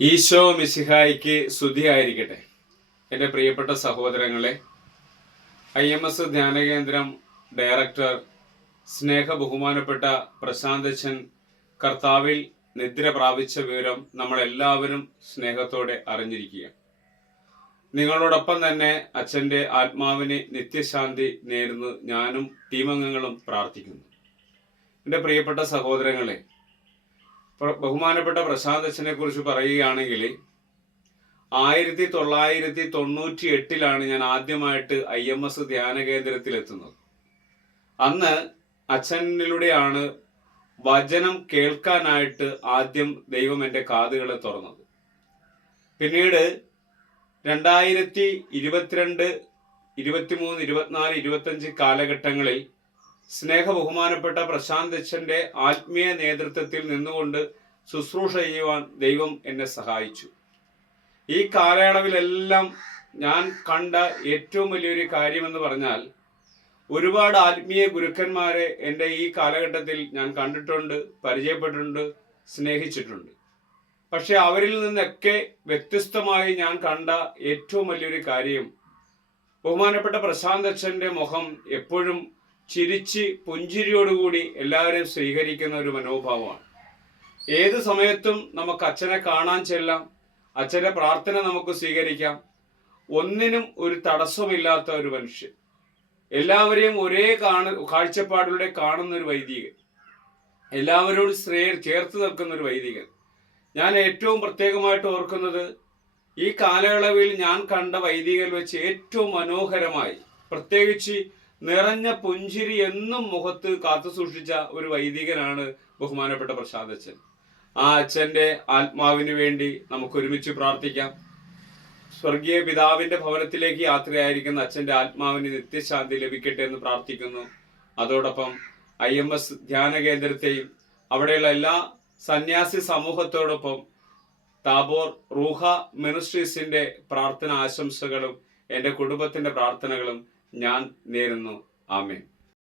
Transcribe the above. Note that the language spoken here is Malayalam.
ഈശോ മിശിഹായിക്ക് സ്തുതിയായിരിക്കട്ടെ. എൻ്റെ പ്രിയപ്പെട്ട സഹോദരങ്ങളെ, IMS ധ്യാനകേന്ദ്രം ഡയറക്ടർ സ്നേഹ ബഹുമാനപ്പെട്ട പ്രശാന്തച്ചൻ കർത്താവിൽ നിദ്ര പ്രാപിച്ച വിവരം നമ്മളെല്ലാവരും സ്നേഹത്തോടെ അറിഞ്ഞിരിക്കുക. നിങ്ങളോടൊപ്പം തന്നെ അച്ഛൻ്റെ ആത്മാവിന് നിത്യശാന്തി നേരുന്നു ഞാനും ടീമംഗങ്ങളും പ്രാർത്ഥിക്കുന്നു. എൻ്റെ പ്രിയപ്പെട്ട സഹോദരങ്ങളെ, ബഹുമാനപ്പെട്ട പ്രശാന്തച്ചനെ കുറിച്ച് പറയുകയാണെങ്കിൽ 1998 ഞാൻ ആദ്യമായിട്ട് IMS ധ്യാന കേന്ദ്രത്തിലെത്തുന്നത്. അന്ന് അച്ഛനിലൂടെയാണ് വചനം കേൾക്കാനായിട്ട് ആദ്യം ദൈവം എൻ്റെ കാതുകളെ തുറന്നത്. പിന്നീട് 2022, 23, 24, 25 കാലഘട്ടങ്ങളിൽ സ്നേഹ ബഹുമാനപ്പെട്ട പ്രശാന്തച്ചൻ്റെ ആത്മീയ നേതൃത്വത്തിൽ നിന്നുകൊണ്ട് ശുശ്രൂഷ ചെയ്യുവാൻ ദൈവം എന്നെ സഹായിച്ചു. ഈ കാലയളവിലെല്ലാം ഞാൻ കണ്ട ഏറ്റവും വലിയൊരു കാര്യമെന്ന് പറഞ്ഞാൽ, ഒരുപാട് ആത്മീയ ഗുരുക്കന്മാരെ എൻ്റെ ഈ കാലഘട്ടത്തിൽ ഞാൻ കണ്ടിട്ടുണ്ട്, പരിചയപ്പെട്ടിട്ടുണ്ട്, സ്നേഹിച്ചിട്ടുണ്ട്. പക്ഷെ അവരിൽ നിന്നൊക്കെ വ്യത്യസ്തമായി ഞാൻ കണ്ട ഏറ്റവും വലിയൊരു കാര്യം, ബഹുമാനപ്പെട്ട പ്രശാന്തച്ചൻ്റെ മുഖം എപ്പോഴും ചിരിച്ച് പുഞ്ചിരിയോടുകൂടി എല്ലാവരെയും സ്വീകരിക്കുന്ന ഒരു മനോഭാവമാണ്. ഏത് സമയത്തും നമുക്ക് അച്ഛനെ കാണാൻ ചെല്ലാം, അച്ഛൻ്റെ പ്രാർത്ഥന നമുക്ക് സ്വീകരിക്കാം. ഒന്നിനും ഒരു തടസ്സമില്ലാത്ത ഒരു മനുഷ്യൻ, എല്ലാവരെയും ഒരേ കാഴ്ചപ്പാടിലൂടെ കാണുന്ന ഒരു വൈദികൻ, എല്ലാവരോടും ചേർത്ത് നിൽക്കുന്ന ഒരു വൈദികൻ. ഞാൻ ഏറ്റവും പ്രത്യേകമായിട്ട് ഓർക്കുന്നത്, ഈ കാലയളവിൽ ഞാൻ കണ്ട വൈദികർ വെച്ച് ഏറ്റവും മനോഹരമായി, പ്രത്യേകിച്ച് നിറഞ്ഞ പുഞ്ചിരി എന്നും മുഖത്ത് കാത്തു സൂക്ഷിച്ച ഒരു വൈദികനാണ് ബഹുമാനപ്പെട്ട പ്രശാന്തച്ചൻ. ആ അച്ഛൻ്റെ ആത്മാവിന് വേണ്ടി നമുക്ക് ഒരുമിച്ച് പ്രാർത്ഥിക്കാം. സ്വർഗീയ പിതാവിൻ്റെ ഭവനത്തിലേക്ക് യാത്രയായിരിക്കുന്ന അച്ഛൻ്റെ ആത്മാവിന് നിത്യശാന്തി ലഭിക്കട്ടെ എന്ന് പ്രാർത്ഥിക്കുന്നു. അതോടൊപ്പം IMS ധ്യാന കേന്ദ്രത്തെയും അവിടെയുള്ള എല്ലാ സന്യാസി സമൂഹത്തോടൊപ്പം താബോർ റൂഹ മിനിസ്ട്രീസിൻ്റെ പ്രാർത്ഥന ആശംസകളും എൻ്റെ കുടുംബത്തിൻ്റെ പ്രാർത്ഥനകളും ഞാൻ നേരുന്നു. ആമേൻ.